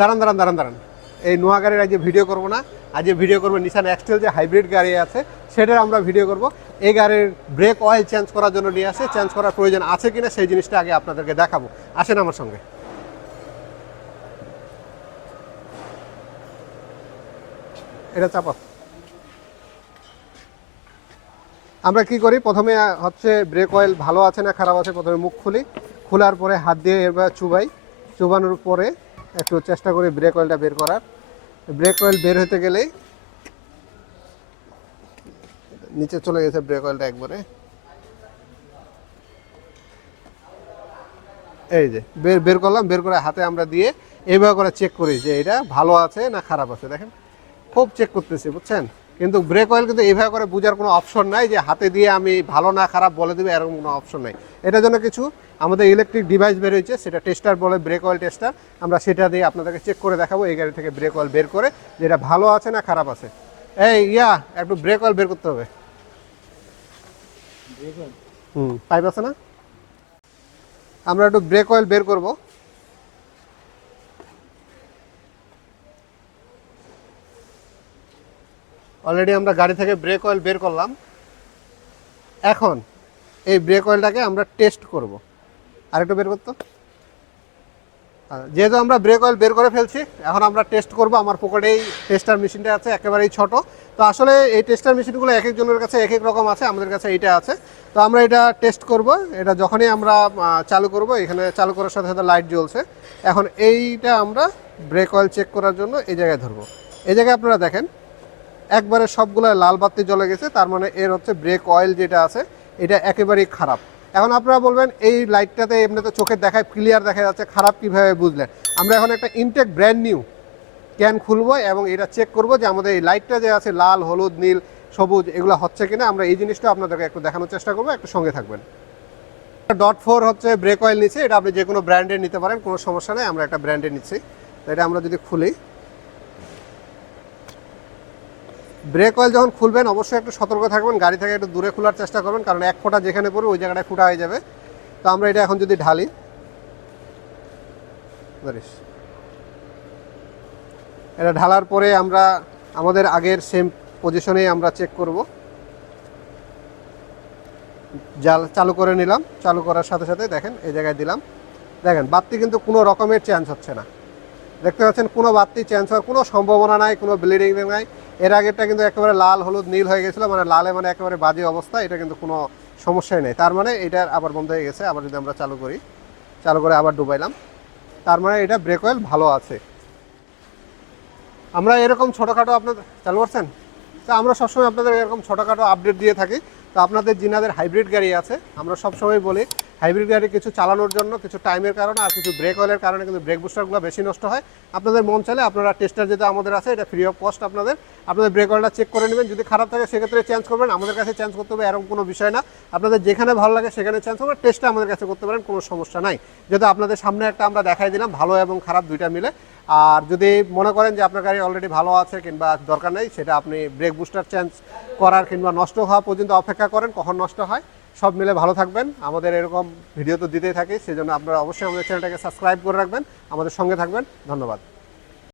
দাঁড়ান দাঁড়ান দাঁড়ান দাঁড়ান, এই নোয়া গাড়ির আজকে ভিডিও করবো না, আজকে ভিডিও করবো নিসান এক্সটেল যে হাইব্রিড গাড়ি আছে সেটার আমরা ভিডিও করব। এই গাড়ির ব্রেক অয়েল চেঞ্জ করার জন্য নিয়ে আসে, চেঞ্জ করার প্রয়োজন আছে কিনা সেই জিনিসটা আগে আপনাদেরকে দেখাবো। আসেন আমার সঙ্গে। এটা চাপা। আমরা কি করি, প্রথমে হচ্ছে ব্রেক অয়েল ভালো আছে না খারাপ আছে প্রথমে মুখ খুলি, খোলার পরে হাত দিয়ে এবার চুবাই, চুবানোর পরে একটু চেষ্টা করি ব্রেক অয়েলটা বের করার। ব্রেক অয়েল বের হতে গেলেই নিচে চলে গেছে ব্রেক অয়েলটা একবারে, এই যে বের বের করলাম, বের করে হাতে আমরা দিয়ে এইভাবে করে চেক করি যে এটা ভালো আছে না খারাপ আছে। দেখেন খুব চেক করতেছি, বুঝছেন। কিন্তু ব্রেক অয়েল কিন্তু এইভাবে করে বোঝার কোনো অপশন নাই যে হাতে দিয়ে আমি ভালো না খারাপ বলে দেবে, এরকম কোনো অপশন নাই। এটার জন্য কিছু আমাদের ইলেকট্রিক ডিভাইস বের হয়েছে, সেটা টেস্টার বলে, ব্রেক অয়েল টেস্টার। আমরা সেটা দিয়ে আপনাদেরকে চেক করে দেখাবো এই গাড়ি থেকে ব্রেক অয়েল বের করে যে এটা ভালো আছে না খারাপ আছে। এই একটু ব্রেক অয়েল বের করতে হবে। পাইপ আছে না, আমরা একটু ব্রেক অয়েল বের করব। অলরেডি আমরা গাড়ি থেকে ব্রেক অয়েল বের করলাম। এখন এই ব্রেক অয়েলটাকে আমরা টেস্ট করব। আরেকটু বের করতো, যেহেতু আমরা ব্রেক অয়েল বের করে ফেলছি, এখন আমরা টেস্ট করব। আমার পকেটেই টেস্টার মেশিনটা আছে, একেবারেই ছোট। তো আসলে এই টেস্টার মেশিনগুলো এক একজনের কাছে এক এক রকম আছে, আমাদের কাছে এইটা আছে। তো আমরা এটা টেস্ট করব। এটা যখনই আমরা চালু করব, এখানে চালু করার সাথে সাথে লাইট জ্বলছে। এখন এইটা আমরা ব্রেক অয়েল চেক করার জন্য এই জায়গায় ধরবো। এই জায়গায় আপনারা দেখেন একবারে সবগুলো লাল বাতি জ্বলে গেছে, তার মানে এর হচ্ছে ব্রেক অয়েল যেটা আছে এটা একেবারেই খারাপ। এখন আপনারা বলবেন এই লাইটটাতে এমনিতে চোখে দেখায় ক্লিয়ার দেখা যাচ্ছে, খারাপ কীভাবে বুঝলেন? আমরা এখন একটা ইনটেক ব্র্যান্ড নিউ ক্যান খুলবো এবং এটা চেক করব যে আমাদের এই লাইটটা যে আছে লাল, হলুদ, নীল, সবুজ এগুলো হচ্ছে কিনা। আমরা এই জিনিসটা আপনাদেরকে একটু দেখানোর চেষ্টা করবো, একটু সঙ্গে থাকবেন। .4 হচ্ছে ব্রেক অয়েল নিচ্ছে, এটা আপনি যে কোনো ব্র্যান্ডের নিতে পারেন, কোনো সমস্যা নেই। আমরা একটা ব্র্যান্ডের নিচ্ছি। তো এটা আমরা যদি খুলি, ব্রেক অয়েল যখন খুলবেন অবশ্যই একটু সতর্ক থাকবেন, গাড়ি থেকে একটু দূরে খোলার চেষ্টা করবেন, কারণ এক ফোঁটা যেখানে পড়বে ওই জায়গাটায় ফুটা হয়ে যাবে। তো আমরা এটা এখন যদি ঢালি, এটা ঢালার পরে আমরা আমাদের আগের সেম পজিশনেই আমরা চেক করব। জাল চালু করে নিলাম, চালু করার সাথে সাথে দেখেন এই জায়গায় দিলাম, দেখেন বাতি কিন্তু কোনো রকমের চেঞ্জ হচ্ছে না। দেখতে পাচ্ছেন কোনো বাতি চেঞ্জ হওয়ার কোনো সম্ভাবনা নাই, কোনো ব্লিডিং নাই। এর আগেরটা কিন্তু একেবারে লাল, হলুদ, নীল হয়ে গেছিলো, মানে লালে মানে একেবারে বাজে অবস্থা। এটা কিন্তু কোনো সমস্যাই নেই, তার মানে এটার আবার বন্ধ হয়ে গেছে। আবার যদি আমরা চালু করি, চালু করে আবার ডুবাইলাম, তার মানে এটা ব্রেক অয়েল ভালো আছে। আমরা এরকম ছোটোখাটো আপনাদের চালু করছেন, তো আমরা সবসময় আপনাদের এরকম ছোটোখাটো আপডেট দিয়ে থাকি। তো আপনাদের যিনাদের হাইব্রিড গাড়ি আছে, আমরা সবসময় বলি হাইব্রিড গাড়ি কিছু চালানোর জন্য কিছু টাইমের কারণে আর কিছু ব্রেক অয়েলের কারণে কিন্তু ব্রেক বুস্টারগুলো বেশি নষ্ট হয়। আপনাদের মন চাইলে আপনারা টেস্টার যেটা আমাদের আছে, এটা ফ্রি অফ কস্ট আপনাদের ব্রেক অয়েলটা চেক করে নেবেন। যদি খারাপ থাকে সেক্ষেত্রে চেঞ্জ করবেন, আমাদের কাছে চেঞ্জ করতে হবে এরকম কোনো বিষয় না। আপনাদের যেখানে ভালো লাগে সেখানে চেঞ্জ করবেন, টেস্টটা আমাদের কাছে করতে পারেন, কোনো সমস্যা নাই। যেহেতু আপনাদের সামনে একটা আমরা দেখাই দিলাম ভালো এবং খারাপ দুইটা মিলে। আর যদি মনে করেন যে আপনার গাড়ি অলরেডি ভালো আছে কিংবা দরকার নেই, সেটা আপনি ব্রেক বুস্টার চেঞ্জ করার কিংবা নষ্ট হওয়া পর্যন্ত অপেক্ষা করেন কখন নষ্ট হয়। সব মিলে ভালো থাকবেন। আমাদের এরকম ভিডিও তো দিতেই থাকি, সেজন্য আপনারা অবশ্যই আমাদের চ্যানেলটাকে সাবস্ক্রাইব করে রাখবেন, আমাদের সঙ্গে থাকবেন। ধন্যবাদ।